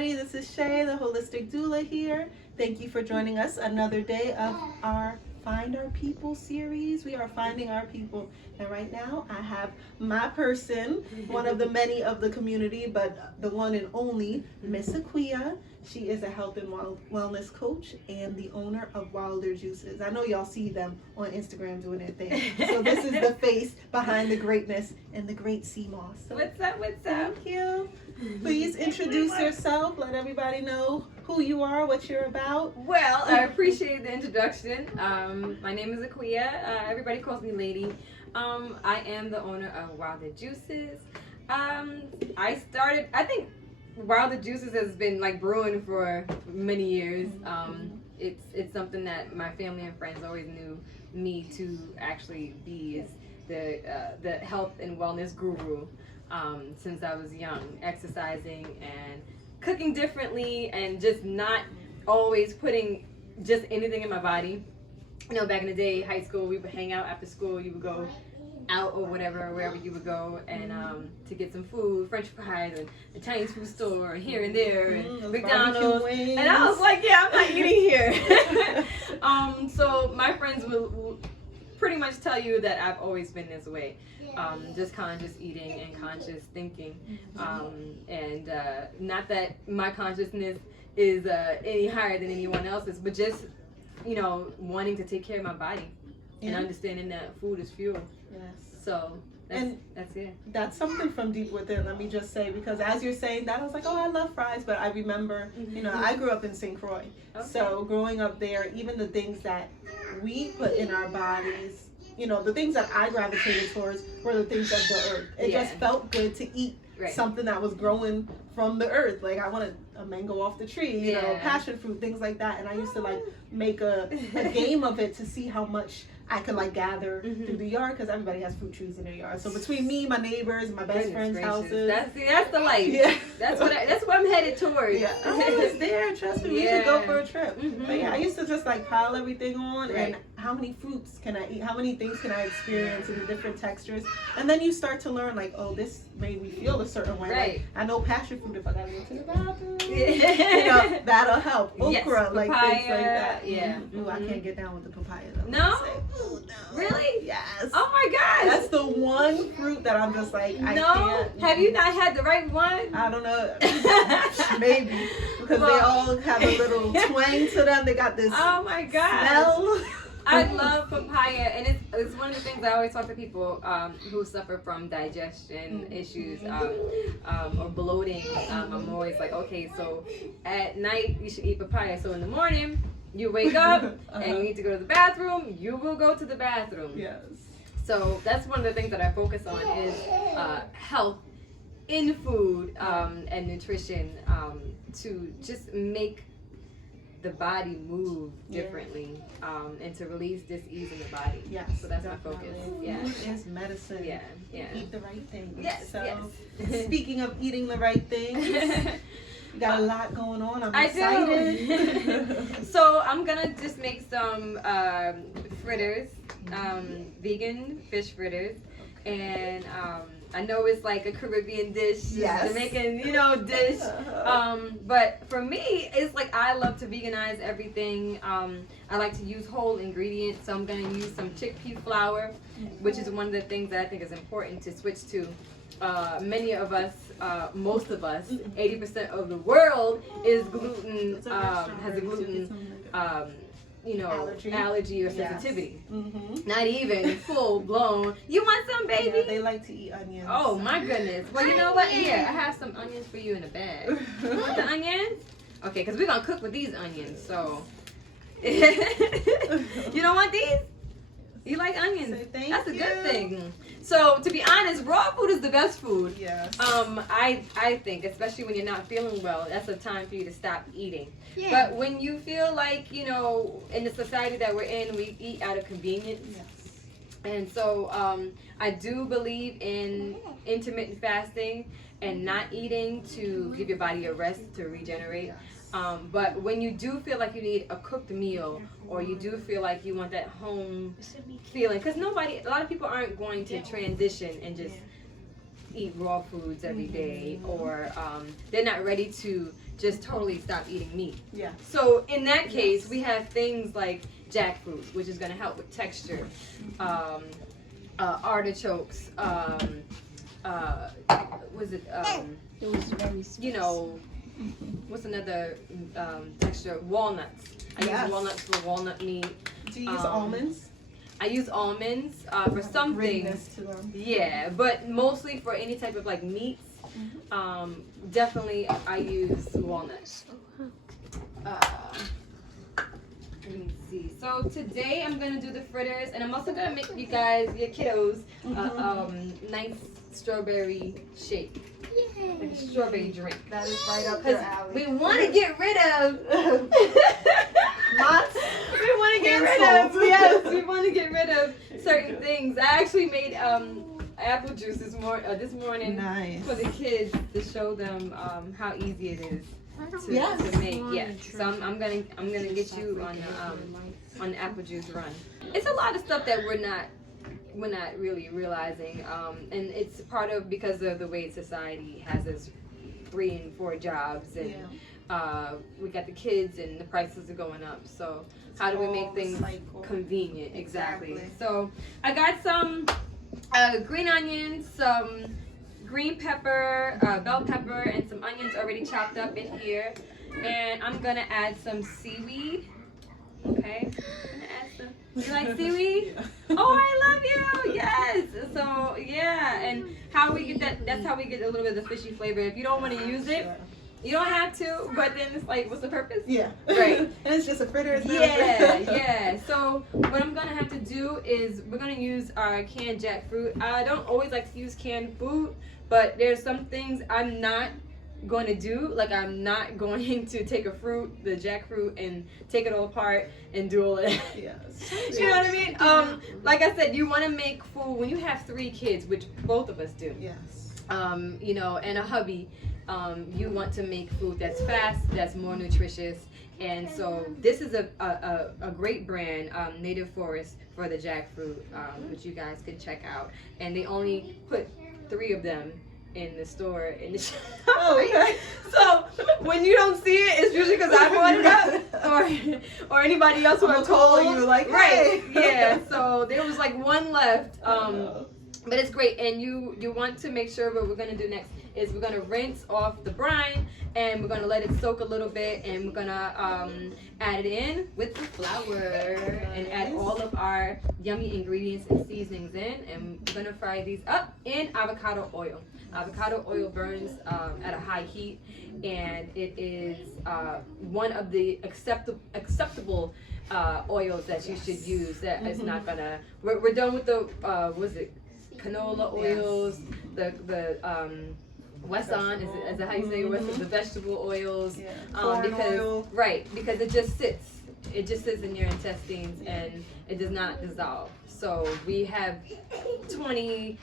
everybody. This is Shay, the Holistic Doula here. Thank you for joining us another day of our Find Our People series. We are finding our people. And right now I have my person, one of the many of the community, but the one and only, Miss Akua. She is a health and wellness coach and the owner of Wilder Juices. I know y'all see them on Instagram doing their thing. So this is the face behind the greatness and the great Seamoss. So, what's up? thank you. Please introduce yourself. Let everybody know who you are, what you're about. Well, I appreciate the introduction. My name is Akua. Everybody calls me Lady. I am the owner of Wilder Juices. I think Wilder Juices has been like brewing for many years. It's something that my family and friends always knew me to actually be is the health and wellness guru. Since I was young, exercising and cooking differently and just not always putting just anything in my body. You know, back in the day, high school, we would hang out after school. You would go out or whatever, wherever you would go, and to get some food, French fries, and the Chinese food store, and here and there, and McDonald's. And I was like, yeah, I'm not eating here. So my friends will pretty much tell you that I've always been this way. Just conscious eating and conscious thinking. And not that my consciousness is any higher than anyone else's, but just, you know, wanting to take care of my body and understanding that food is fuel. Yes. So that's it. That's something from deep within, let me just say, because as you're saying that, I was like, oh, I love fries, but I remember, you know, I grew up in St. Croix. Okay. So growing up there, even the things that we put in our bodies, you know, the things that I gravitated towards were the things of the earth. It just felt good to eat something that was growing from the earth. Like I wanted a mango off the tree, you know, passion fruit, things like that. And I used to like make a game of it to see how much I could like gather through the yard, because everybody has fruit trees in their yard. So between me, my neighbors, and my best friends' houses, that's the life. Yeah. That's what I'm headed towards. Yeah, oh, it's there. Trust me, we could go for a trip. But yeah, I used to just like pile everything on, and how many fruits can I eat? How many things can I experience in the different textures? And then you start to learn like, oh, this made me feel a certain way. Like, I know passion fruit, if I gotta go to the bathroom, you know, that'll help. Okra, like papaya, things like that. Yeah. Ooh, I can't get down with the papaya though. No. Ooh, no. Really? Yes. Oh my gosh. That's the one fruit that I'm just like, I no. can't. Have you not had the right one? I don't know. Maybe. Because they all have a little twang to them. They got this oh my god smell. I love papaya, and it's one of the things I always talk to people who suffer from digestion issues or bloating. I'm always like, okay, so at night you should eat papaya. So in the morning you wake up and you need to go to the bathroom, you will go to the bathroom. Yes. So that's one of the things that I focus on is health in food and nutrition to just make the body move differently and to release dis-ease in the body. Yes. So that's definitely. my focus. Yeah. Food is medicine. Yeah. You eat the right things. Yes. So yes. speaking of eating the right things, you got a lot going on. I'm excited. excited. So I'm gonna just make some fritters, vegan fish fritters, and I know it's like a Caribbean dish, Jamaican, you know, dish. But for me, it's like I love to veganize everything. I like to use whole ingredients, so I'm gonna use some chickpea flour, which is one of the things that I think is important to switch to. Many of us, most of us, 80% of the world is gluten, has a gluten, you know, allergy or sensitivity. Not even full blown. You want some, baby? Yeah, they like to eat onions. Oh my goodness. Well, you know what? Here, I have some onions for you in a bag. You want the onions? Okay, because we're gonna cook with these onions. So, you don't want these? You like onions? That's a good thing. So to be honest, raw food is the best food. Yes. I think, especially when you're not feeling well, that's a time for you to stop eating. Yeah. But when you feel like, you know, in the society that we're in, we eat out of convenience. Yes. And so I do believe in intermittent fasting and not eating to give your body a rest to regenerate. But when you do feel like you need a cooked meal, or you do feel like you want that home feeling, because a lot of people aren't going to transition and just eat raw foods every day, or they're not ready to just totally stop eating meat. Yeah. So in that case, we have things like jackfruit, which is going to help with texture, artichokes, was it? It was very spicy. You know, what's another texture? Walnuts. I use walnuts for walnut meat. Do you use almonds? I use almonds for some Richness things. to them. Yeah, but mostly for any type of like meats. Definitely I use walnuts. Let me see. So today I'm gonna do the fritters, and I'm also gonna make you guys, your kiddos, nice strawberry shake, like a strawberry drink. That is right up your alley. We want to get rid of. Lots. We want to get rid of. Yes, we want to get rid of certain things. I actually made apple juice this morning Nice. for the kids to show them how easy it is to make. Yeah. So I'm gonna get you on the apple juice run. It's a lot of stuff that we're not really realizing, and it's part of because of the way society has us 3 and 4 jobs, and we got the kids and the prices are going up. So how do we make things convenient? Exactly. So I got some green onions, some green pepper, bell pepper, and some onions already chopped up in here. And I'm gonna add some seaweed. Okay. You like seaweed? Oh, I love you. Yes. So yeah, and how we get that? That's how we get a little bit of the fishy flavor. If you don't want to use it, you don't have to. But then it's like, what's the purpose? Yeah. Right. And it's just a fritter. Yeah. So what I'm gonna have to do is we're gonna use our canned jackfruit. I don't always like to use canned food, but there's some things I'm not going to do. Like, I'm not going to take a fruit, the jackfruit, and take it all apart and do all of that. Yes. You know what I mean? Like I said, you want to make food when you have 3 kids, which both of us do. Yes. You know, and a hubby. You want to make food that's fast, that's more nutritious, and so this is a great brand, Native Forest, for the jackfruit, which you guys can check out. And they only put 3 of them in the store in the shop. Oh, okay. So when you don't see it, it's usually because I brought it up, or anybody else who I told you, like, right? hey. Yeah. So there was like 1 left. But it's great, and you want to make sure what we're gonna do next is we're gonna rinse off the brine, and we're gonna let it soak a little bit, and we're gonna add it in with the flour and add all of our yummy ingredients and seasonings in, and we're gonna fry these up in avocado oil. Avocado oil burns at a high heat, and it is one of the acceptable oils that you should use. That is not gonna. We're done with the canola oils, the Wesson, is that how you say Wesson? The vegetable oils, because it just sits in your intestines and it does not dissolve. So we have 20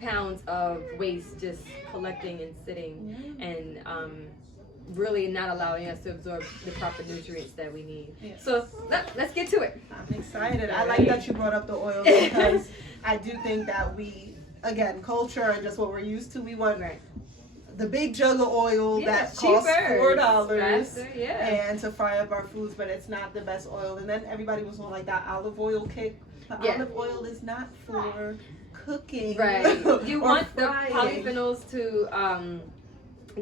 pounds of waste just collecting and sitting, and really not allowing us to absorb the proper nutrients that we need. Yes. So let's get to it. I'm excited. I like that you brought up the oil, because I do think that we, again, culture and just what we're used to, we want the big jug of oil that costs $4 and to fry up our foods, but it's not the best oil. And then everybody was on like that olive oil kick. But olive oil is not for cooking. Right. You want frying. The polyphenols to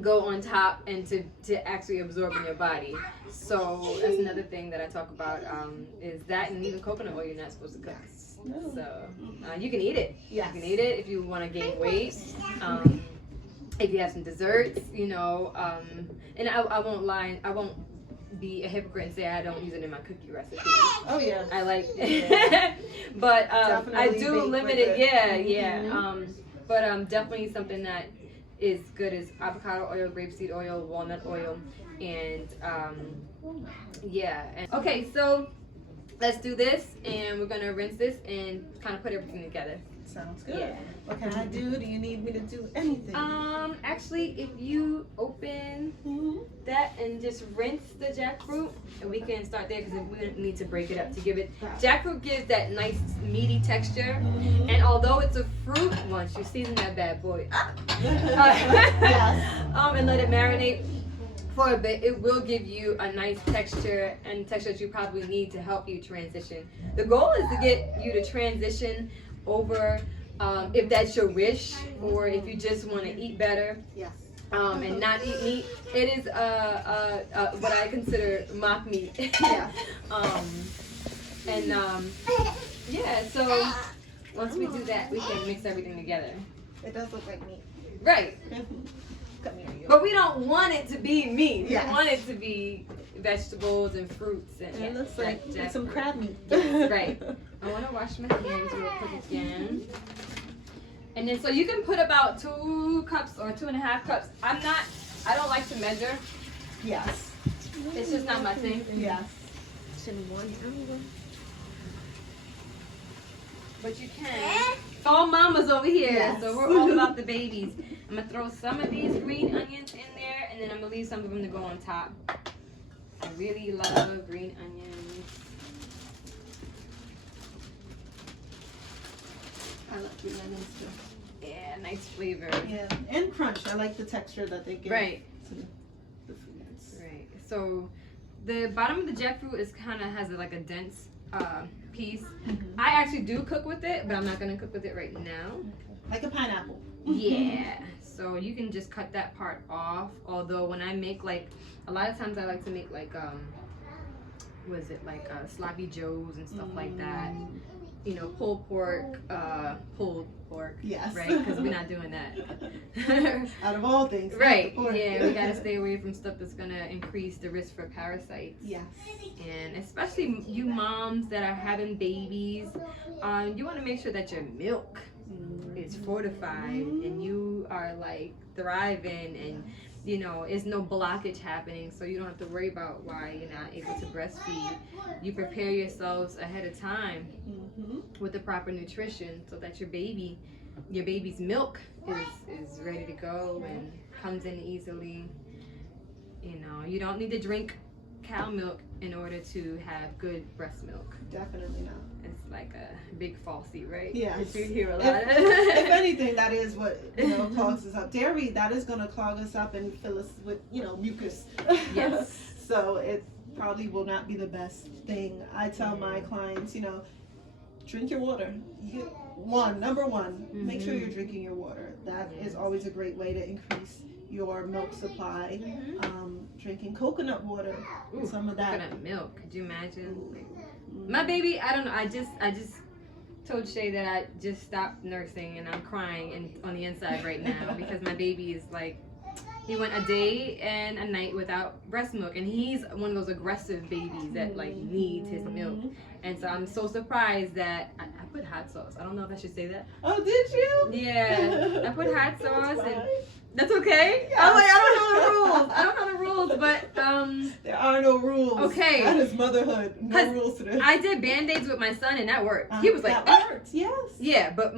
go on top and to actually absorb in your body. So that's another thing that I talk about, is that, and even coconut oil you're not supposed to cook. No. So you can eat it. Yes. You can eat it if you want to gain weight. If you have some desserts, you know, and I won't lie, I won't be a hypocrite and say I don't use it in my cookie recipes. Oh yeah. I like but I do limit it. But definitely something that is good is avocado oil, grapeseed oil, walnut oil, and okay, so let's do this, and we're gonna rinse this and kind of put everything together. Sounds good. Yeah. What can I do? Do you need me to do anything? Actually, if you open that and just rinse the jackfruit, and we can start there because we need to break it up to give it. Jackfruit gives that nice meaty texture, and although it's a fruit, once you season that bad boy, and let it marinate for a bit, it will give you a nice texture and texture that you probably need to help you transition. The goal is to get you to transition over, if that's your wish, or if you just want to eat better. Yes. And not eat meat. It is what I consider mock meat. Yeah. Yeah, so once we do that, we can mix everything together. It does look like meat. Right. Come here, you. But we don't want it to be meat. Yes. We want it to be vegetables and fruits. And It looks like some crab meat. Yes, right. I want to wash my hands real quick again. And then so you can put about 2 cups or 2.5 cups. I don't like to measure. Yes. It's just not my thing. Yes. It's in 1 hour. But you can. All mamas over here, Yes. so we're all about the babies. I'm gonna throw some of these green onions in there, and then I'm gonna leave some of them to go on top. I really love green onions. I love green onions too. Yeah, nice flavor. Yeah, and crunch. I like the texture that they give. Right. To the foods. Right. So the bottom of the jackfruit is kind of has like a dense piece. Mm-hmm. I actually do cook with it, but I'm not gonna cook with it right now. Like a pineapple. Yeah. So you can just cut that part off. Although when I make like, a lot of times I like to make like sloppy joes and stuff like that. You know, pulled pork. Yes. Right, because we're not doing that. Out of all things. Right. Pork. Yeah, we gotta stay away from stuff that's gonna increase the risk for parasites. Yes. And especially you moms that are having babies, you want to make sure that your milk is fortified and you are like thriving, and you know, it's no blockage happening, so you don't have to worry about why you're not able to breastfeed. You prepare yourselves ahead of time with the proper nutrition so that your baby's milk is ready to go and comes in easily. You know, you don't need to drink cow milk in order to have good breast milk. Definitely not. It's like a big falsie, right? Yes. That you hear a lot If anything, that is what clogs us up. Dairy, that is going to clog us up and fill us with mucus. Yes. So it probably will not be the best thing. I tell my clients, drink your water. Number one, make sure you're drinking your water. That is always a great way to increase your milk supply. Drinking coconut water. Ooh, some of that. Coconut milk. Could you imagine? My baby, I don't know. I just told Shay that I just stopped nursing and I'm crying on the inside right now because my baby is like, he went a day and a night without breast milk, and he's one of those aggressive babies that like needs his milk. And so I'm so surprised that I put hot sauce. I don't know if I should say that. Oh, did you? Yeah, I put hot sauce and Right. that's okay. Yes. I'm like, I don't know the rules, but there are no rules. Okay. That is motherhood. No rules to this. I did Band-Aids with my son and that worked. He was like, that works. Yes. yeah, but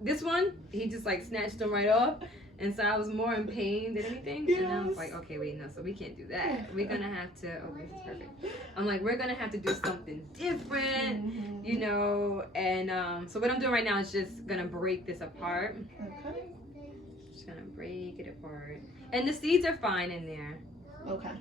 this one, he just like snatched them right off. And so I was more in pain than anything. Yes. And I was like, okay, wait, no, so we can't do that. We're going to have to, this is perfect. I'm like, we're going to have to do something different, and so what I'm doing right now is just going to break this apart. Okay. Just going to break it apart. And the seeds are fine in there. Okay.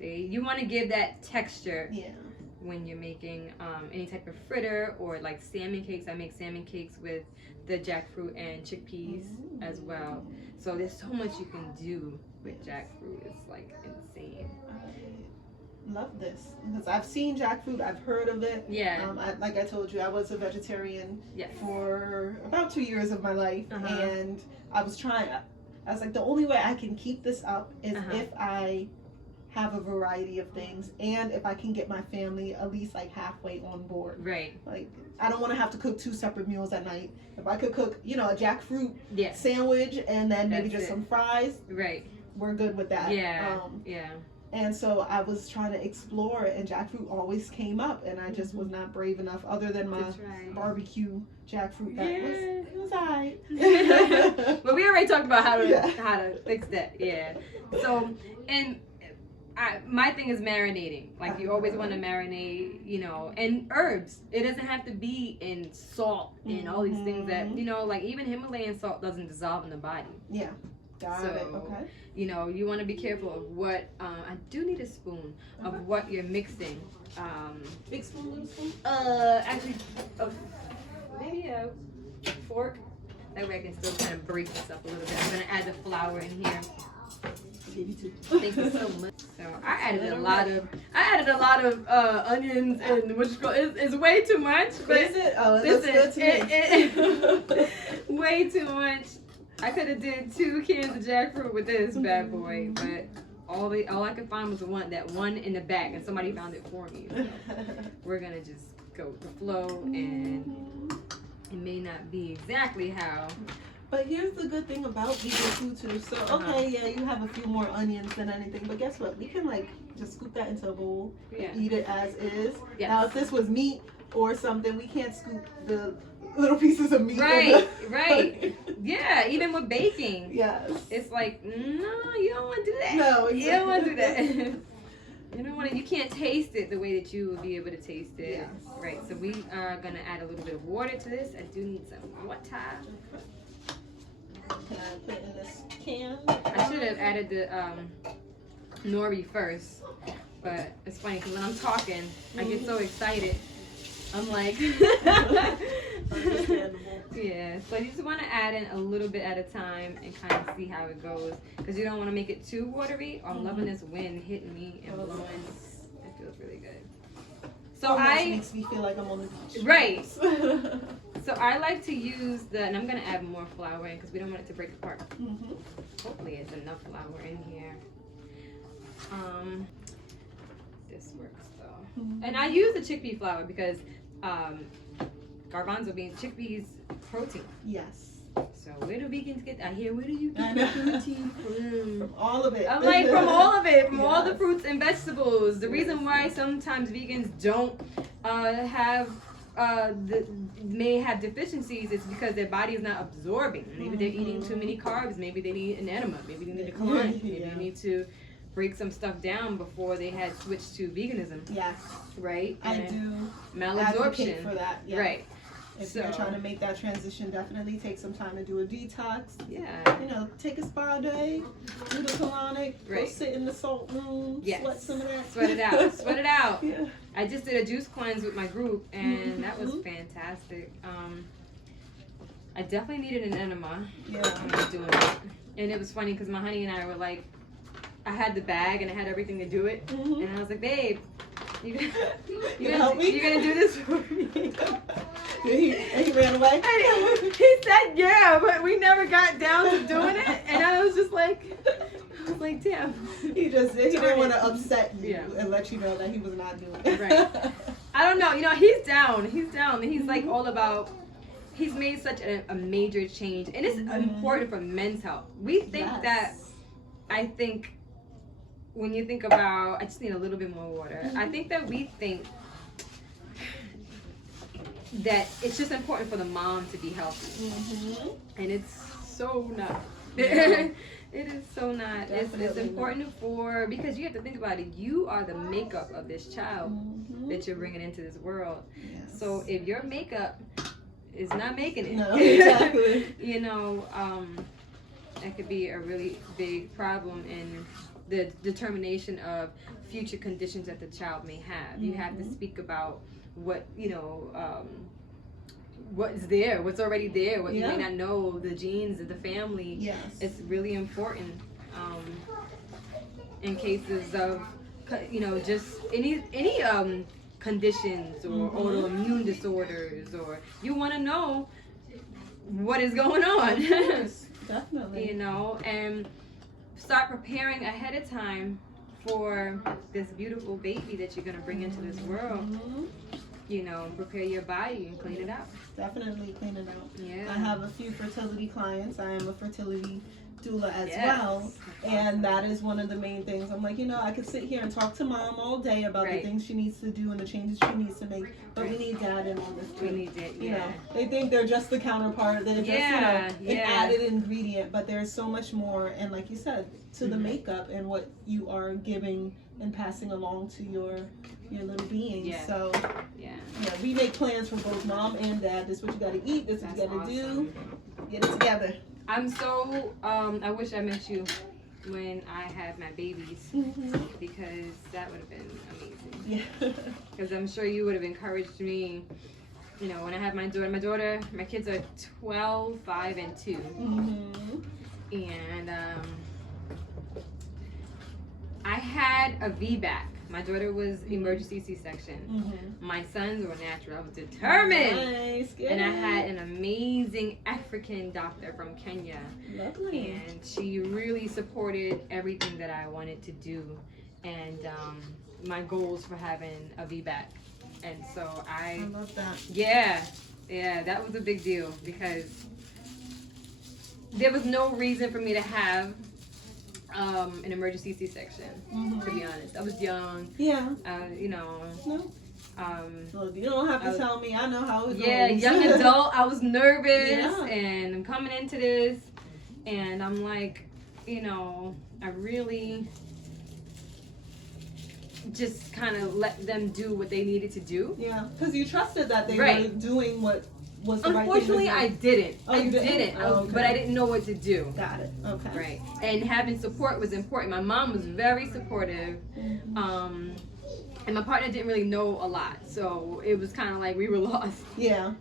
You want to give that texture. Yeah. When you're making any type of fritter or like salmon cakes. I make salmon cakes with the jackfruit and chickpeas as well. So there's so much you can do with jackfruit. It's like insane. I love this because I've seen jackfruit. I've heard of it. Yeah. Like I told you, I was a vegetarian Yes. for about 2 years of my life, and I was like, the only way I can keep this up is if I have a variety of things, and if I can get my family at least like halfway on board. Right. Like, I don't want to have to cook 2 separate meals at night. If I could cook, a jackfruit Yes. sandwich and then maybe That's just it. some fries, Right. we're good with that. Yeah. Yeah. And so I was trying to explore it, and jackfruit always came up, and I just was not brave enough, other than my barbecue jackfruit. It was alright. But we already talked about how to fix that. Yeah. So, and my thing is marinating. Like, you always want to marinate, you know, and herbs. It doesn't have to be in salt and all these things that, you know, like even Himalayan salt doesn't dissolve in the body. Yeah. Got it. Okay. You know, you want to be careful of what, I do need a spoon of what you're mixing. Big spoon, little spoon? Actually, maybe a fork. That way I can still kind of break this up a little bit. I'm going to add the flour in here. Thank you so much. So I added a lot of onions and which is way too much. But is it? Oh, it looks good to me. Way too much. I could have did 2 cans of jackfruit with this bad boy, but all I could find was that one in the back, and somebody found it for me. So we're gonna just go with the flow, and it may not be exactly how. But here's the good thing about vegan food too. So okay, yeah, you have a few more onions than anything, but guess what? We can like just scoop that into a bowl and eat it as is. Yes. Now, if this was meat or something, we can't scoop the little pieces of meat. Right. Yeah, even with baking. Yes. It's like, no, you don't want to do that. No, exactly. You don't want to do that. You don't want to. You can't taste it the way that you would be able to taste it. Yes. Right. So we are gonna add a little bit of water to this. I do need some water. Can I put it in this can? I should have added the nori first, but it's funny because when I'm talking, I get so excited. I'm like, understandable. Yeah, so you just want to add in a little bit at a time and kind of see how it goes, because you don't want to make it too watery. I'm loving this wind hitting me and blowing. It feels really good. So makes me feel like I'm on the beach. Right. So I like to use and I'm gonna add more flour in because we don't want it to break apart. Hopefully it's enough flour in here. This works though. And I use the chickpea flour because garbanzo beans, chickpeas, protein. Yes. So where do vegans get? I hear, where do you get the protein from? From all of it. I'm like, from all of it, from all the fruits and vegetables. The reason why sometimes vegans don't may have deficiencies is because their body is not absorbing. Maybe they're eating too many carbs. Maybe they need an enema. Maybe they need a colonic. Maybe they need to break some stuff down before they had switched to veganism. Yes. Right? I do malabsorption advocate for that. Yeah. Right. If you're trying to make that transition, definitely take some time to do a detox. Yeah. You know, take a spa day, do the colonic, go sit in the salt room, sweat some of that. Sweat it out. Sweat it out. Yeah. I just did a juice cleanse with my group, and that was fantastic. I definitely needed an enema. Yeah. I was doing it. And it was funny because my honey and I were like, I had the bag and I had everything to do it. And I was like, babe, you gonna help me? You're gonna do this for me? And he ran away? He said yeah, but we never got down to doing it. And I was like, damn. He didn't want to upset you and let you know that he was not doing it. Right. I don't know. You know, he's down. And he's like all about, he's made such a major change. And it's important for men's health. We think that, I think, when you think about, I just need a little bit more water. I think that we think that it's just important for the mom to be healthy. And it's so not. It is so not. It's important because you have to think about it. You are the makeup of this child that you're bringing into this world. Yes. So if your makeup is not making it, no, exactly. You know, that could be a really big problem in the determination of future conditions that the child may have. You have to speak about what, you know, what is there, what's already there, what you may not know, the genes of the family. Yes. It's really important in cases of, you know, just any conditions or autoimmune disorders, or you want to know what is going on. Yes, definitely. You know, and start preparing ahead of time for this beautiful baby that you're going to bring into this world. You know, prepare your body and clean it out. Definitely clean it out. Yeah. I have a few fertility clients. I am a fertility doula as Yes. well. And that is one of the main things. I'm like, I could sit here and talk to mom all day about Right. the things she needs to do and the changes she needs to make, but we Right. need dad in on this too. We need it, You yeah. know, they think they're just the counterpart. They're just, Yeah, an yeah. added ingredient, but there's so much more. And like you said, to the Mhm. makeup and what you are giving and passing along to your little beings. Yeah. So Yeah. we make plans for both mom and dad. This is what you got to eat. This is what That's you got to awesome. do. Get it together. I'm so, I wish I met you when I had my babies, because that would have been amazing. Yeah. Because I'm sure you would have encouraged me, when I had my daughter, my kids are 12, 5, and 2. And I had a VBAC. My daughter was emergency C-section. My sons were natural. I was determined. Nice. Good. And I had an amazing African doctor from Kenya. Lovely. And she really supported everything that I wanted to do, and my goals for having a VBAC. And so I love that. yeah, that was a big deal, because there was no reason for me to have an emergency C-section, to be honest. I was young, Yeah. No. Look, you don't have to tell me. I know how it goes. Yeah, young adult. I was nervous, Yeah. and I'm coming into this, and I'm like, I really just kind of let them do what they needed to do. Yeah, because you trusted that they Right. were doing what was the right thing to Unfortunately, do. I didn't. Oh, I you didn't? didn't. Oh, okay. But I didn't know what to do. Got it. Okay. Right. And having support was important. My mom was very supportive. And my partner didn't really know a lot. So it was kind of like we were lost, Yeah.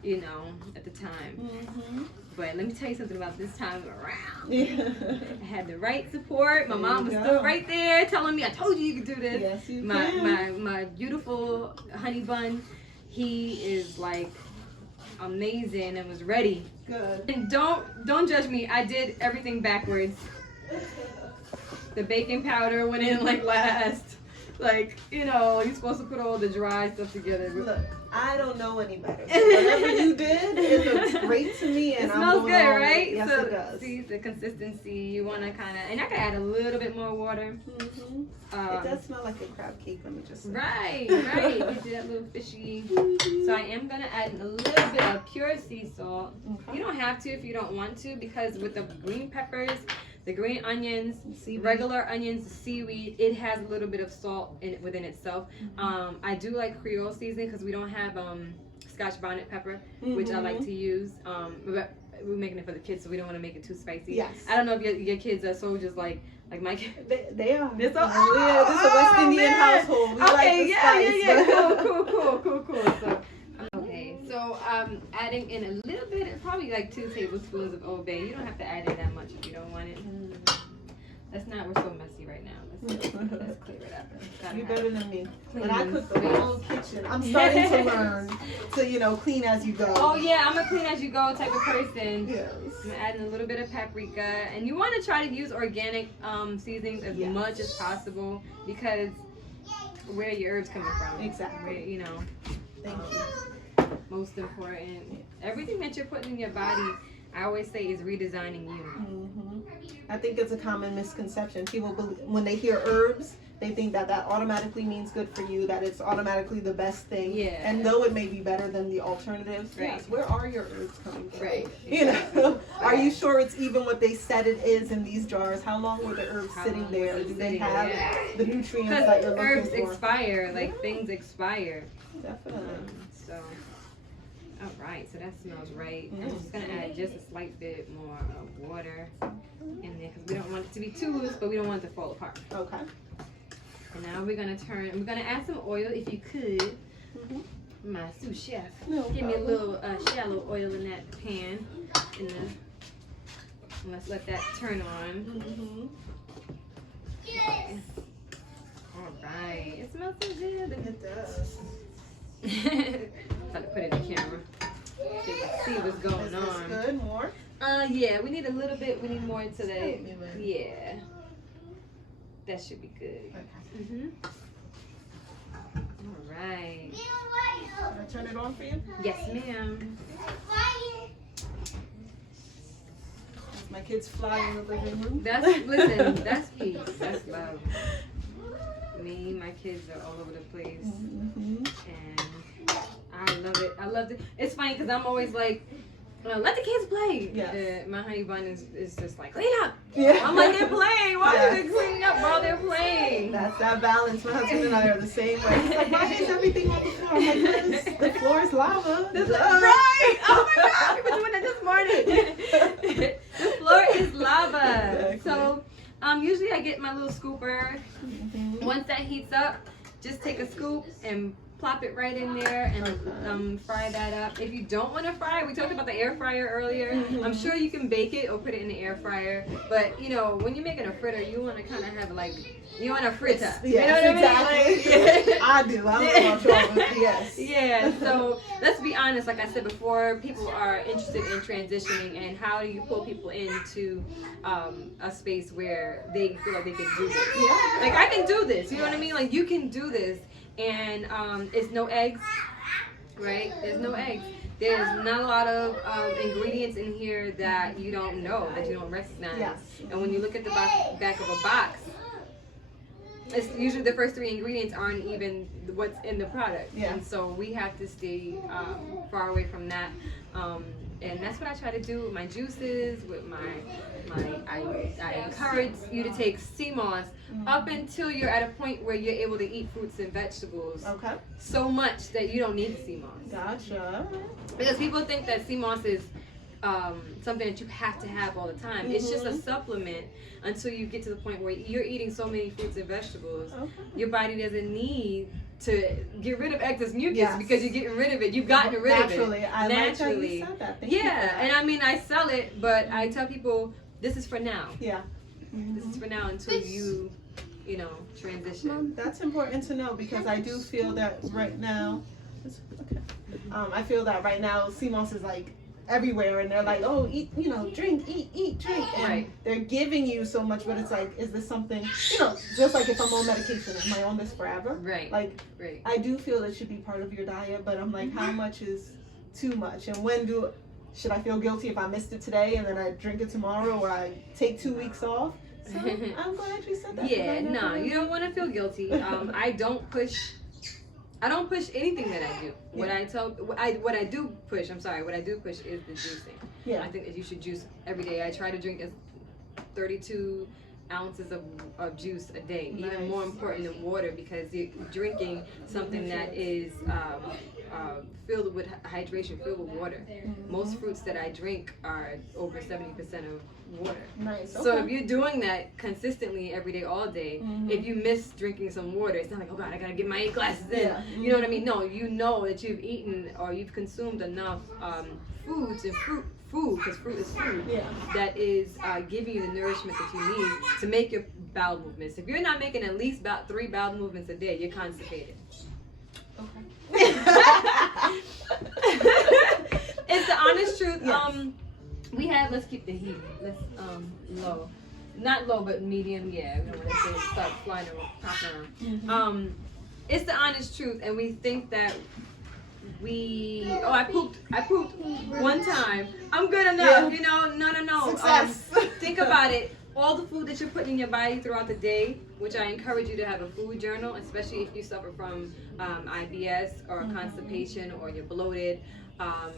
at the time. But let me tell you something about this time around. Yeah. I had the right support. My There mom you was go. still right there telling me, I told you you could do this. Yes, you my, can. My beautiful honey bun, he is like amazing and was ready. Good. And don't judge me. I did everything backwards. The baking powder went in like last. Like, you're supposed to put all the dry stuff together. Look, I don't know any better. So whatever you did, it looks great to me, and It I'm smells going good, along with right? it. Yes, So it does. see the consistency. You want to kind of, and I could add a little bit more water. It does smell like a crab cake. Let me just say. Right. Get you that little fishy. So I am gonna add a little bit of pure sea salt. Okay. You don't have to if you don't want to, because with the green peppers, the green onions, Seaweed. regular onions, the seaweed, it has a little bit of salt in it within itself. I do like Creole seasoning because we don't have Scotch bonnet pepper, which I like to use. But we're making it for the kids, so we don't want to make it too spicy. Yes. I don't know if your kids are soldiers like my kids. They are. They're so, Yeah, this is a West Indian household. We like the spice. Cool. So, okay, so adding in a little bit, probably like 2 tablespoons of Old Bay. You don't have to add it that much if you don't want it. We're so messy right now. Let's clear it up. You're better than me. Clean When I cook the space. whole kitchen, I'm starting to learn to, clean as you go. Oh yeah, I'm a clean as you go type of person. Yes. I'm adding a little bit of paprika, and you want to try to use organic seasonings as Yes. much as possible, because where are your herbs coming from? Exactly. Where, Thank you. most important. Everything that you're putting in your body, I always say, is redesigning you. I think it's a common misconception. People believe, when they hear herbs, they think that automatically means good for you, that it's automatically the best thing. Yeah. And though it may be better than the alternatives, Right. yes, where are your herbs coming from? Right. Are you sure it's even what they said it is in these jars? How long were the herbs sitting there? Do they have the nutrients that you're Because looking herbs for? expire, things expire. Definitely. So, all right, so that smells right. I'm just gonna add just a slight bit more of water in there, because we don't want it to be too loose, but we don't want it to fall apart. Okay. And now we're gonna add some oil, if you could. My sous chef, No give me a problem. little shallow oil in that pan, and let's let that turn on. Okay. All right, it smells so good. It does. Try to put it in the camera so you can see what's going Is this on. good? More? Yeah, we need a little bit. We need more to the. Tell me, man. Yeah, that should be good. Okay. All right. Can I turn it on for you? Yes, ma'am. My My kids fly in the living room. Listen, that's peace. That's love. Me, my kids are all over the place, and I love it. I love it. It's funny because I'm always like, let the kids play. Yes. My honey bun is just like, clean up. Yeah. I'm like, they're playing. Why are they cleaning up while they're playing? That's that balance. My husband and I are the same way. He's like, why is everything on the floor? I'm like, the floor is lava. Right. Oh my God. We were doing that this morning. The floor is lava. Exactly. So usually I get my little scooper. Once that heats up, just take a scoop and plop it right in there and fry that up. If you don't want to fry, we talked about the air fryer earlier. I'm sure you can bake it or put it in the air fryer. But you know, when you're making a fritter, you want to kind of have like, you want a fritter. Yes, you know what exactly. I mean? I do. I don't know about y'all, yes. Yeah, so let's be honest, like I said before, people are interested in transitioning, and how do you pull people into a space where they feel like they can do this? Yeah. Like, I can do this, you know what I mean? Like, you can do this, and it's no eggs, right? There's no eggs. There's not a lot of ingredients in here that you don't know, that you don't recognize. Yes. And when you look at the back of a box, it's usually the first 3 ingredients aren't even what's in the product. Yeah. And so we have to stay far away from that. And that's what I try to do with my juices, with I encourage you to take Seamoss up until you're at a point where you're able to eat fruits and vegetables so much that you don't need the Seamoss. Gotcha. Because people think that Seamoss is something that you have to have all the time. It's just a supplement until you get to the point where you're eating so many fruits and vegetables. Your body doesn't need to get rid of excess mucus because you're getting rid of it. You've gotten rid of it. Naturally. I like how you said that. Thank you for that. And I mean, I sell it, but I tell people this is for now. Yeah. This is for now until you know, transition. That's important to know because I do feel that right now, I feel that right now Seamoss is like everywhere, and they're like, oh, eat, you know, drink, eat, drink, and they're giving you so much, but it's like, is this something, you know, just like if I'm on medication, am I on this forever? Right. Like, I do feel it should be part of your diet, but I'm like, how much is too much, and when should I feel guilty if I missed it today and then I drink it tomorrow, or I take 2 weeks off? So I'm glad you said that. Yeah, no, you don't want to feel guilty. I don't push anything that I do. What I do push is the juicing. Yeah. I think that you should juice every day. I try to drink 32 ounces of juice a day. Nice. Even more important than water, because you're drinking something that is filled with hydration, filled with water. Most fruits that I drink are over 70% of water. Nice. So if you're doing that consistently every day, all day, if you miss drinking some water, it's not like, oh God, I gotta get my 8 glasses in. Yeah. You know what I mean? No, you know that you've eaten or you've consumed enough foods and food, because fruit is food, that is giving you the nourishment that you need to make your bowel movements. If you're not making at least about 3 bowel movements a day, you're constipated. It's the honest truth. We have, let's keep the heat, let's low, not low but medium. Yeah, we don't want to say start flying around. It's the honest truth, and we think that I pooped one time, I'm good enough. You know, no. Success. Think about it. All the food that you're putting in your body throughout the day, which I encourage you to have a food journal, especially if you suffer from IBS or constipation, or you're bloated.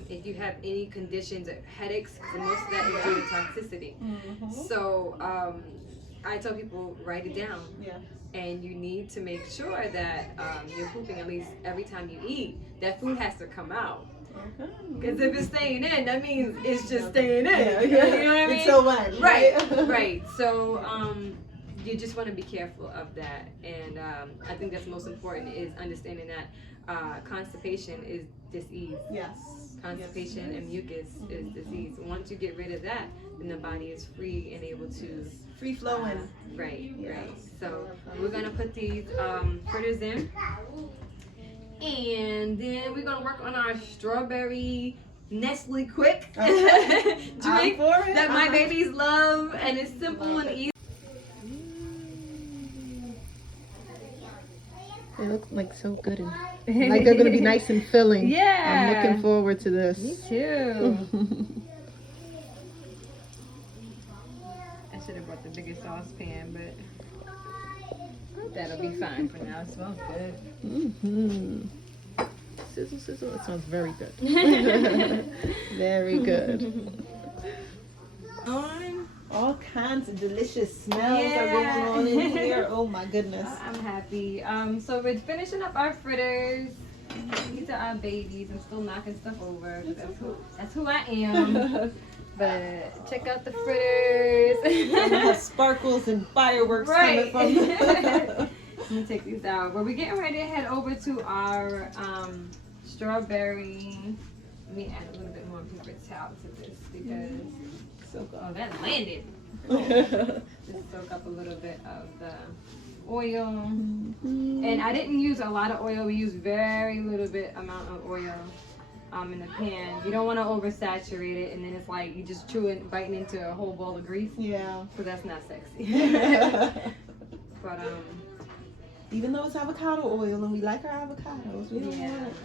If you have any conditions, headaches, because most of that is due to toxicity. So I tell people, write it down. And you need to make sure that you're pooping at least every time you eat. That food has to come out. Because if it's staying in, that means it's just staying in. You know what I mean? Until when? Right. So you just want to be careful of that. And I think that's most important, is understanding that constipation is disease. Constipation and mucus is disease. Once you get rid of that, then the body is free and able to free flowing. Right. So we're gonna put these fritters in, and then we're gonna work on our strawberry Nesquick drink that my babies love, and it's simple and easy. They look like so good and like they're gonna be nice and filling. Yeah, I'm looking forward to this. Me too. the biggest saucepan, but that'll be fine for now. It smells good. Mm-hmm. Sizzle, sizzle. It smells very good. Very good. All kinds of delicious smells are going on in here. Oh my goodness. I'm happy. So we're finishing up our fritters. These are our babies. I'm still knocking stuff over. That's who I am. But check out the fritters. I'm gonna have sparkles and fireworks coming from them. Let me take these out. But we're getting ready to head over to our strawberry. Let me add a little bit more paper towel to this because oh, that landed. Just soak up a little bit of the oil. And I didn't use a lot of oil. We used very little bit amount of oil in the pan. You don't want to oversaturate it, and then it's like you just biting into a whole ball of grease. Yeah. So that's not sexy. But even though it's avocado oil and we like our avocados, we don't want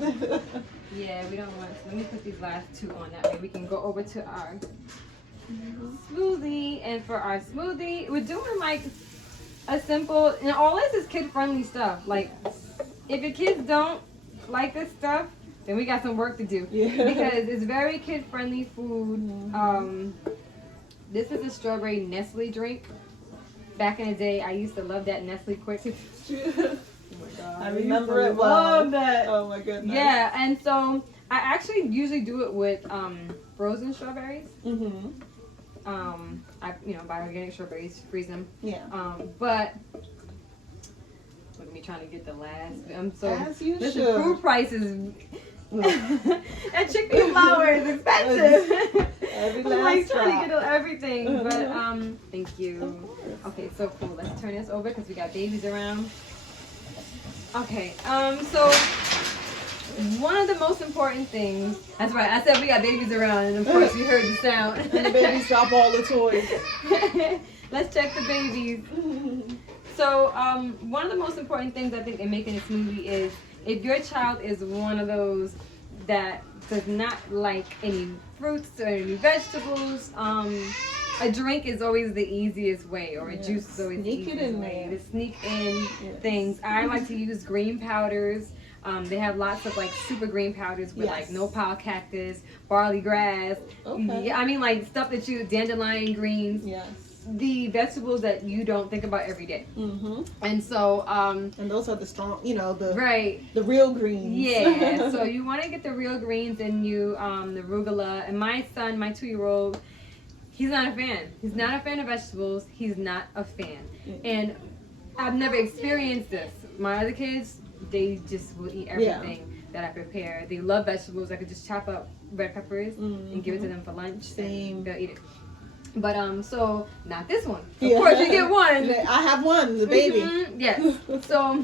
yeah, we don't want. So let me put these last two on. That way we can go over to our smoothie. And for our smoothie, we're doing like a simple, and all this is kid-friendly stuff. Like, if your kids don't like this stuff, then we got some work to do. Yeah. Because it's very kid-friendly food. This is a strawberry Nestle drink. Back in the day, I used to love that Nesquick. Oh my God. I remember it well. Love that. Oh my goodness. Yeah, and so I actually usually do it with frozen strawberries. I buy organic strawberries, freeze them. Yeah. But look at me trying to get the last. I'm so. As you Listen, should. food prices. That Chickpea Flour is expensive. Every I'm like last trying drop. to get everything, but thank you. Okay, so cool. Let's turn this over because we got babies around. Okay, so one of the most important things. That's right. I said we got babies around, and of course you heard the sound. And the babies drop all the toys. Let's check the babies. So one of the most important things I think in making a smoothie is if your child is one of those that does not like any fruits or any vegetables, a drink is always the easiest way, or a juice is always the easiest way to sneak in things. I like to use green powders. They have lots of like super green powders with like nopal cactus, barley grass. Yeah, I mean like stuff that dandelion greens. Yes. The vegetables that you don't think about every day. And so and those are the strong, the real greens. Yeah. So you want to get the real greens and the arugula. And my son, my 2-year-old, he's not a fan. He's not a fan of vegetables. He's not a fan. And I've never experienced this. My other kids, they just will eat everything that I prepare. They love vegetables. I could just chop up red peppers and give it to them for lunch. Same. They'll eat it. But so not this one. Of course you get one. I have one, the baby. Yes. So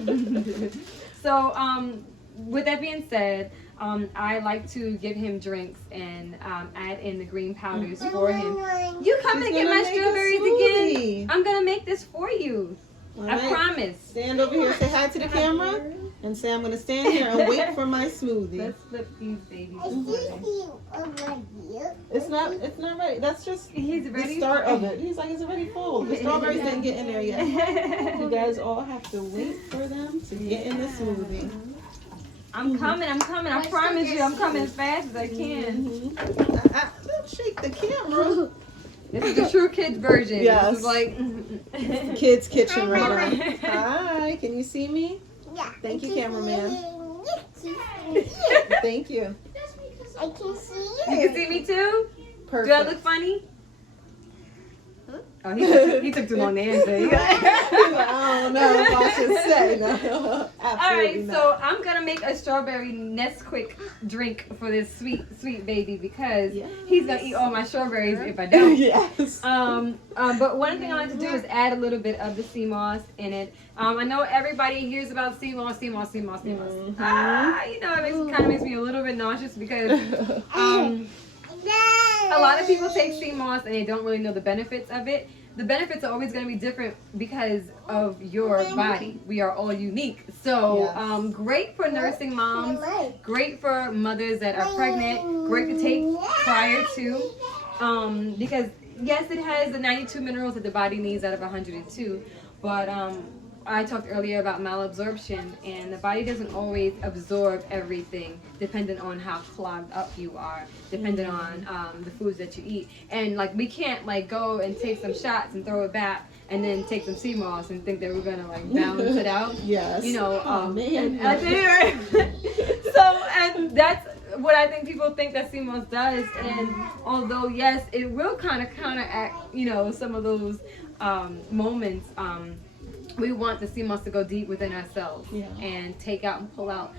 with that being said, I like to give him drinks and add in the green powders for him. You come and get my strawberries again. I'm gonna make this for you. I promise. Stand over here, say hi to the camera, and say I'm gonna stand here and wait for my smoothie. Let's flip these babies. It's not ready. That's just He's ready the start of it. He's like, it's already full. The strawberries didn't get in there yet. You guys all have to wait for them to get in the smoothie. I'm coming. I promise you, I'm coming as fast as I can. Don't shake the camera. This is the true kids version. Yes. This is like Kids kitchen right now. Hi, can you see me? Yeah. Thank you, cameraman. Thank you. I can see you. You can see me too? Perfect. Do I look funny? Oh, he took too long to answer. I don't know if I should say no. Absolutely All right, not. so I'm gonna make a strawberry Nesquick drink for this sweet baby because he's gonna eat all my strawberries if I don't. Yes. But one thing I like to do is add a little bit of the Seamoss in it. I know everybody hears about Seamoss. It makes me a little bit nauseous because a lot of people take Seamoss and they don't really know the benefits of it. The benefits are always going to be different because of your body. We are all unique. So great for nursing moms, great for mothers that are pregnant, great to take prior to, because yes, it has the 92 minerals that the body needs out of 102, but I talked earlier about malabsorption, and the body doesn't always absorb everything depending on how clogged up you are, depending on the foods that you eat. And like, we can't like go and take some shots and throw it back and then take some Seamoss and think that we're gonna like balance it out. Yes. You know, man. So, and that's what I think people think that Seamoss does. And although yes, it will kind of counteract, you know, some of those moments. We want the Seamoss to go deep within ourselves and take out and pull out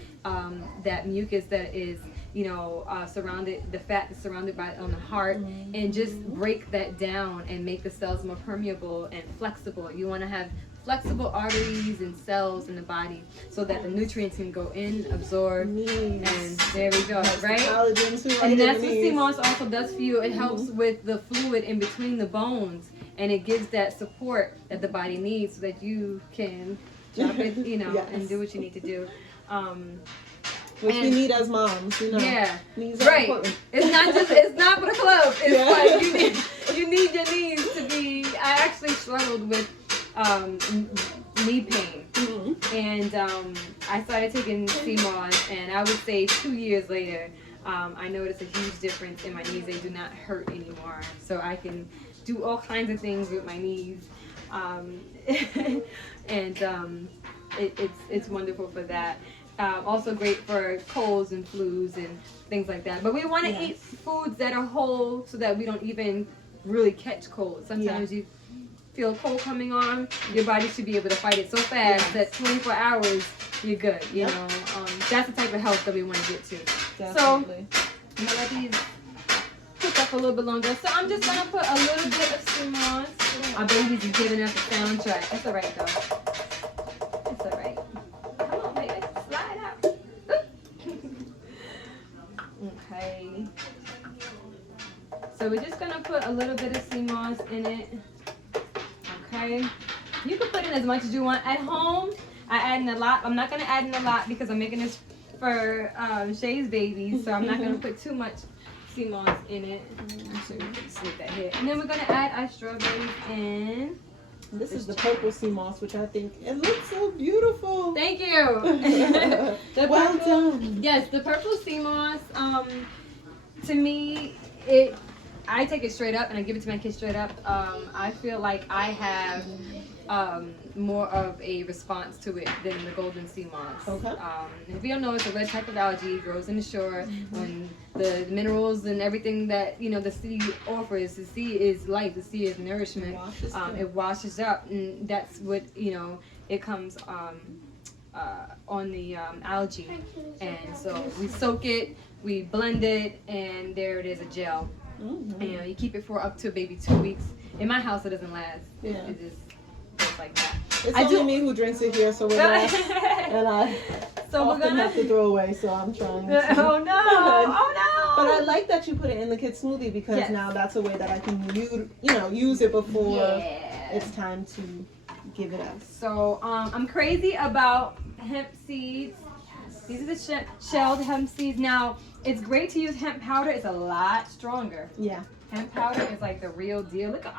that mucus that is, you know, surrounded, the fat that's surrounded by on the heart, and just break that down and make the cells more permeable and flexible. You want to have flexible arteries and cells in the body so that the nutrients can go in, absorb, and there we go, right? And that's what Seamoss also does for you. It helps with the fluid in between the bones, and it gives that support that the body needs so that you can drop it, you know, and do what you need to do. Which we need as moms, you know. Yeah, knees are right. important. It's not for the club. It's like you need your knees to be. I actually struggled with knee pain, and I started taking Seamoss, and I would say 2 years later, I noticed a huge difference in my knees. They do not hurt anymore, so I can do all kinds of things with my knees, and it's wonderful for that. Also great for colds and flus and things like that. But we want to eat foods that are whole so that we don't even really catch colds. Sometimes you feel cold coming on, your body should be able to fight it so fast that 24 hours you're good. You know, that's the type of health that we want to get to. Definitely. So I'm gonna let these cook up a little bit longer. So I'm just gonna put a little bit of Seamoss. Our babies are giving us a soundtrack. It's alright though. It's alright. Come on, baby. Slide out. Okay. So we're just gonna put a little bit of Seamoss in it. Okay. You can put in as much as you want. At home, I add in a lot. I'm not gonna add in a lot because I'm making this for Shay's babies, so I'm not gonna put too much Seamoss in it. So slip that here. And then we're gonna add our strawberries in. This is the purple Seamoss, which I think it looks so beautiful. Thank you. Well done. Yes, the purple Seamoss. To me, I take it straight up and I give it to my kids straight up. I feel like I have more of a response to it than the golden Seamoss. Okay. If you don't know, it's a red type of algae, grows in the shore. When the minerals and everything that, you know, the sea offers, the sea is life, the sea is nourishment. It washes up, and that's what, you know, it comes on the algae. And so we soak it, we blend it, and there it is, a gel. And you keep it for up to maybe 2 weeks. In my house, it doesn't last. Yeah. It just like that. It's only me who drinks it here, so we're not. And I often have to throw away, so I'm trying to. Oh no! Oh no! But I like that you put it in the kid's smoothie because now that's a way that I can use it before it's time to give it up. So I'm crazy about hemp seeds. These are the shelled hemp seeds. Now, it's great to use hemp powder. It's a lot stronger. Yeah. Hemp powder is like the real deal. Look at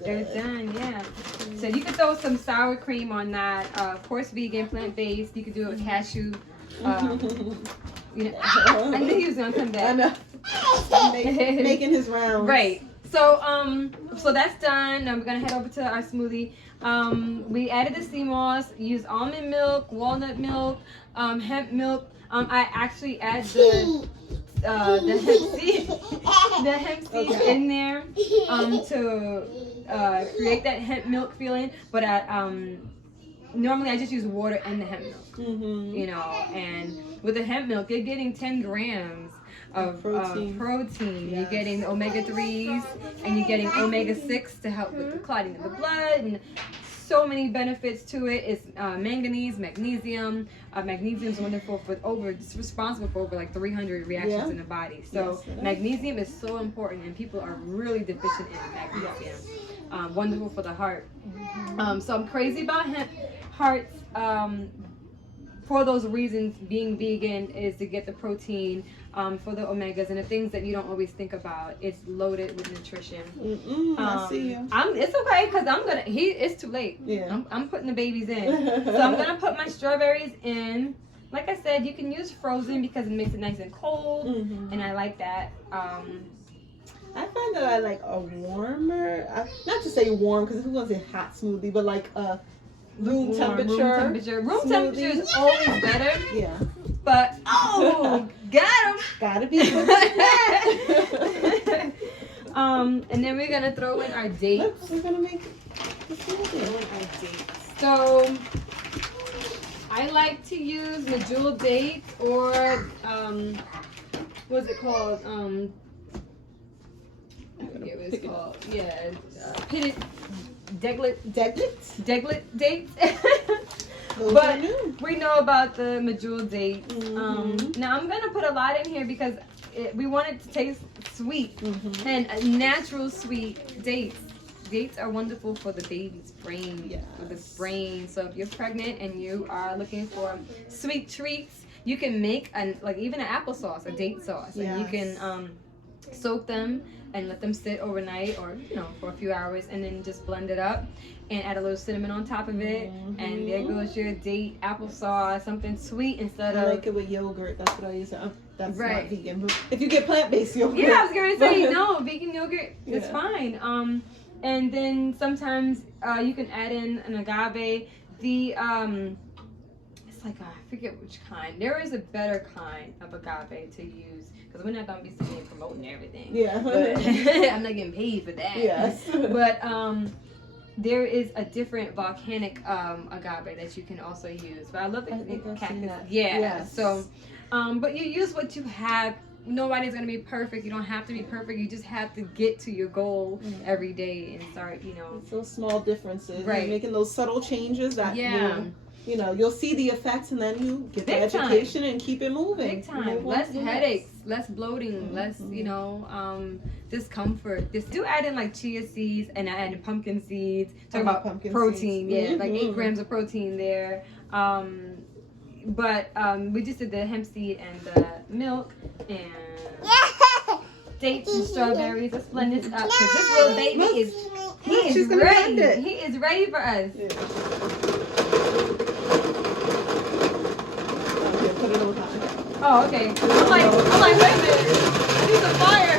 they're done, yeah. So you can throw some sour cream on that. Of course, vegan, plant-based. You can do it with cashew. You know, I knew he was gonna come back. I know. Making his rounds. Right. So so that's done. Now we're gonna head over to our smoothie. We added the Seamoss. Used almond milk, walnut milk, hemp milk. I actually add the hemp seeds in there to create that hemp milk feeling. But normally I just use water and the hemp milk. You know, and with the hemp milk, you're getting 10 grams of protein. You're getting omega-3s and you're getting omega-6 to help with the clotting of the blood, and so many benefits to it. It's manganese, magnesium. Magnesium is wonderful it's responsible for over like 300 reactions in the body. So magnesium is so important, and people are really deficient in magnesium. Wonderful for the heart. So I'm crazy about Hemp Hearts. For those reasons, being vegan is to get the protein for the omegas and the things that you don't always think about. It's loaded with nutrition. I see you. It's okay because it's too late. Yeah. I'm putting the babies in. So I'm gonna put my strawberries in. Like I said, you can use frozen because it makes it nice and cold, and I like that. I find that I like a warmer, not to say warm because who wants a hot smoothie, but like a room temperature. Room temperature is always better. Yeah. But got 'em. Gotta be quick with that. And then we're gonna throw in our dates. Look, we're gonna make the smoothie. Throw in our dates. So I like to use medjool date or what's it called? I forget what it's called. Yeah, pitted deglet dates. But we know about the medjool dates. Now I'm gonna put a lot in here because we want it to taste sweet and natural sweet dates. Dates are wonderful for the baby's brain, for the brain. So if you're pregnant and you are looking for sweet treats, you can make even an applesauce, a date sauce, and you can soak them and let them sit overnight or for a few hours, and then just blend it up and add a little cinnamon on top of it, and there goes your date applesauce, something sweet instead of. I like it with yogurt. That's what I use. That's not vegan. But if you get plant-based yogurt. Yeah, I was gonna say no, vegan yogurt is fine. And then sometimes you can add in an agave. It's like I forget which kind. There is a better kind of agave to use because we're not gonna be sitting here promoting everything. Yeah, but I'm not getting paid for that. Yes, but there is a different volcanic agave that you can also use. But I love the cactus. Yeah. Yes. So, but you use what you have. Nobody's gonna be perfect. You don't have to be perfect. You just have to get to your goal every day and start. It's those small differences. Right. Making those subtle changes that you'll see the effects, and then you get the education and keep it moving. Big time. Less headaches, less bloating, less discomfort. Just do add in like chia seeds, and I added pumpkin seeds. Talk about pumpkin protein. Seeds. Yeah, like 8 grams of protein there. But we just did the hemp seed and the milk and dates and strawberries. Let's blend this up because this little baby is ready. He is ready for us. Yeah. Okay, put it on hot. Oh, okay. I'm like, wait a minute. I need some fire.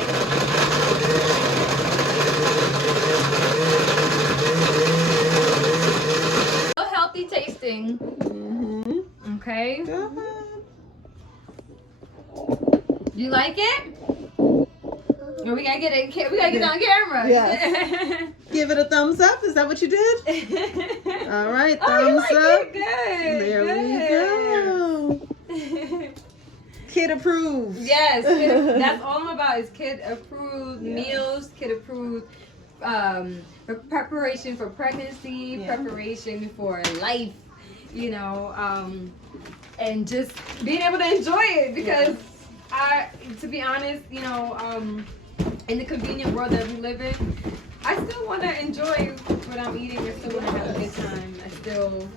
So healthy tasting. Okay. Good. You like it? Oh, we gotta get it. We gotta get it on camera. Yes. Give it a thumbs up. Is that what you did? All right. Thumbs up. It? Good. There we go. Kid approved. Yes. That's all I'm about. Is kid approved meals. Kid approved. For preparation for pregnancy. Preparation for life. And just being able to enjoy it because to be honest, in the convenient world that we live in, I still want to enjoy what I'm eating. I still want to have a good time. I still,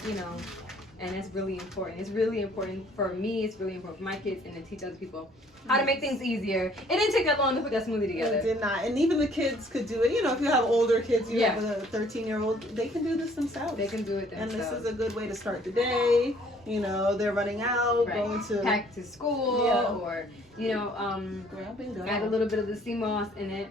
and it's really important. It's really important for me. It's really important for my kids and to teach other people how to make things easier. It didn't take that long to put that smoothie together. It did not. And even the kids could do it. If you have older kids, you have a 13-year-old, they can do this themselves. They can do it themselves. And this is a good way to start the day. They're running out, going to pack to school or add a little bit of the Seamoss in it,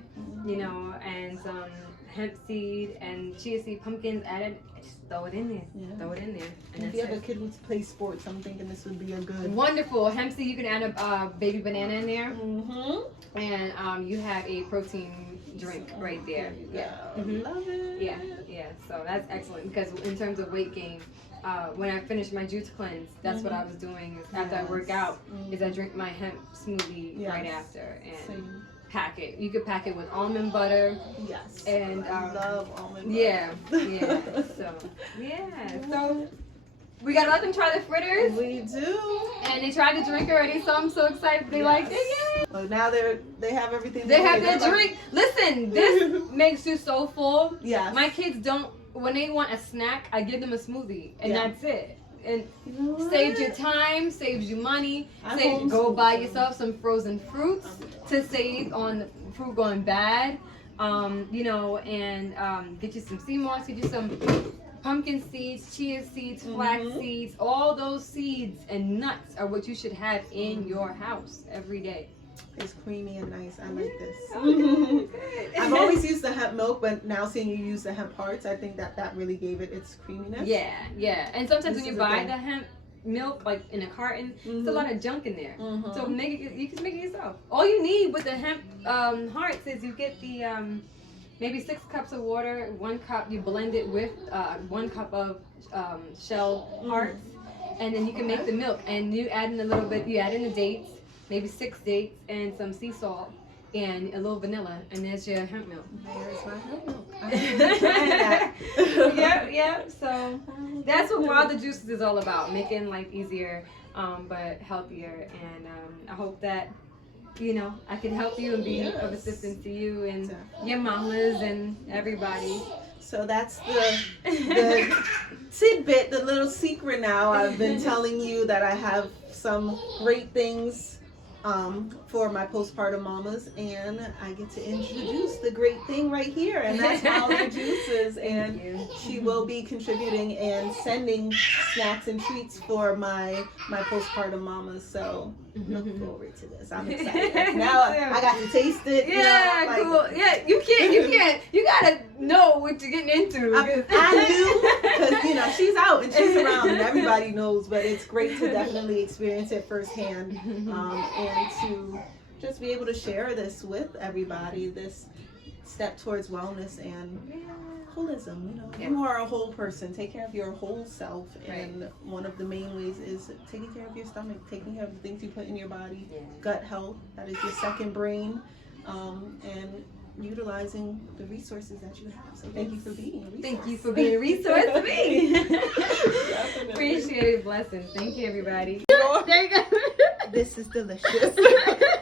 and some hemp seed and chia seed pumpkins added. Just throw it in there. Throw it in there. And if you have a kid who plays sports, I'm thinking this would be a good. Wonderful. Hemp seed, you can add a baby banana in there. And you have a protein drink right there. Love it. Yeah. So that's excellent because in terms of weight gain, when I finished my juice cleanse, that's what I was doing. After I work out, is I drink my hemp smoothie right after and pack it. You could pack it with almond butter. Yes. And I love almond butter. Yeah. So we gotta let them try the fritters. We do. And they tried the drink already, so I'm so excited. They liked it. Yeah. Well, now they have everything. They have their drink. Listen, this makes you so full. Yeah. My kids don't. When they want a snack, I give them a smoothie, and that's it. and You know what? saves your time, saves you money. I Go homeschool, buy so- yourself some frozen fruits to save on fruit going bad. You know, and get you some Seamoss, get you some pumpkin seeds, chia seeds, flax seeds. All those seeds and nuts are what you should have in your house every day. It's creamy and nice. I like this. Good. I've always used the hemp milk, but now seeing you use the hemp hearts, I think that really gave it its creaminess. Yeah. And sometimes This when is you a buy thing. the hemp milk, like in a carton, it's a lot of junk in there. So you can make it yourself. All you need with the hemp hearts is you get the maybe 6 cups of water, 1 cup, you blend it with 1 cup of shell hearts, and then you can make the milk. And you add in a little bit, you add in the dates, maybe 6 dates, and some sea salt, and a little vanilla, and there's your hemp milk. There's my hemp milk. I'm trying that. Yep. So that's what Wild the Juices is all about, making life easier, but healthier. And I hope that, you know, I can help you and be of assistance to you and your mamas and everybody. So that's the tidbit, the little secret now. I've been telling you that I have some great things for my postpartum mamas, and I get to introduce the great thing right here, and that's Wild the Juices. And she will be contributing and sending snacks and treats for my postpartum mamas. So look forward to this. I'm excited. Now I got to taste it. Yeah, you know, cool. Yeah, you can't. You gotta know what you're getting into. I do, because you know she's out and she's around and everybody knows, but it's great to definitely experience it firsthand, and to just be able to share this with everybody, this step towards wellness and holism. You know, you are a whole person. Take care of your whole self, and one of the main ways is taking care of your stomach, taking care of the things you put in your body, gut health, that is your second brain, and utilizing the resources that you have. So thank you for being a resource. Thank you for being a resource to me. Appreciate it. Blessings. Thank you, everybody. There you go. This is delicious.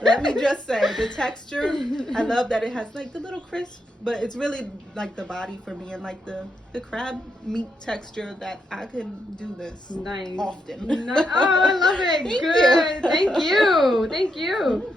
Let me just say, the texture, I love that it has like the little crisp, but it's really like the body for me, and like the crab meat texture that I can do this Nice. often. Oh, I love it. Thank Good. you. Thank you. Thank you.